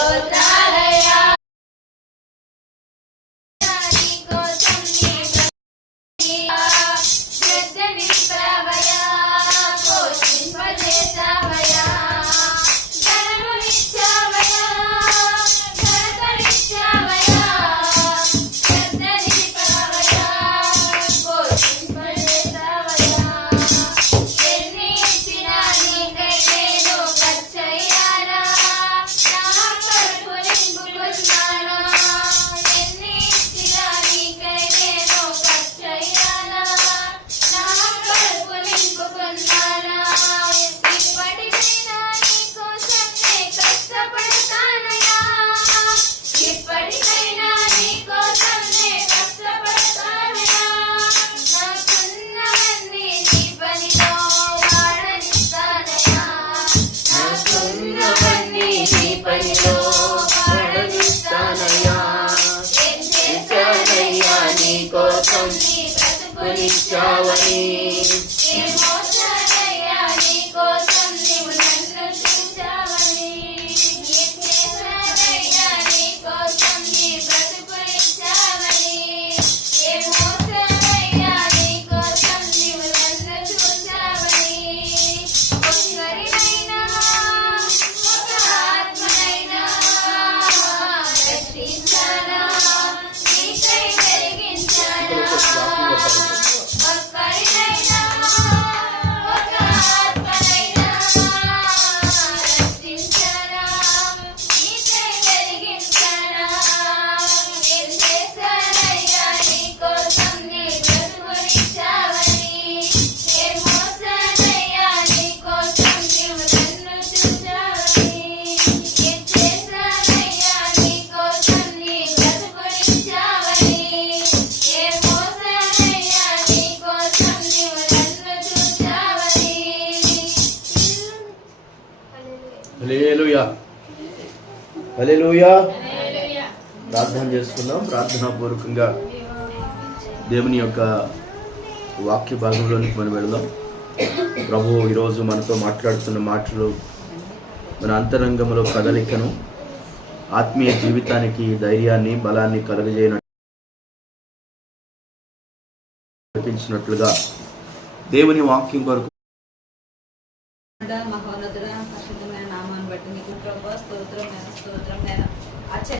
Lola. పరిచావై లేలుయా hallelujah ప్రార్థన చేసుకుందాం. ప్రార్థనాపూర్వకంగా దేవుని యొక్క వాక్య భాగంలోనికి మనం వెళ్దాం. ప్రభు ఈరోజు మనతో మాట్లాడుతున్న మాటలు మన అంతరంగంలో కదలికను ఆత్మీయ జీవితానికి ధైర్యాన్ని బలాన్ని కలగజేయనట్లుగా దేవుని వాక్యం కొరకు ब्रह्म स्त्रोत्र स्त्रोत्र अच्छा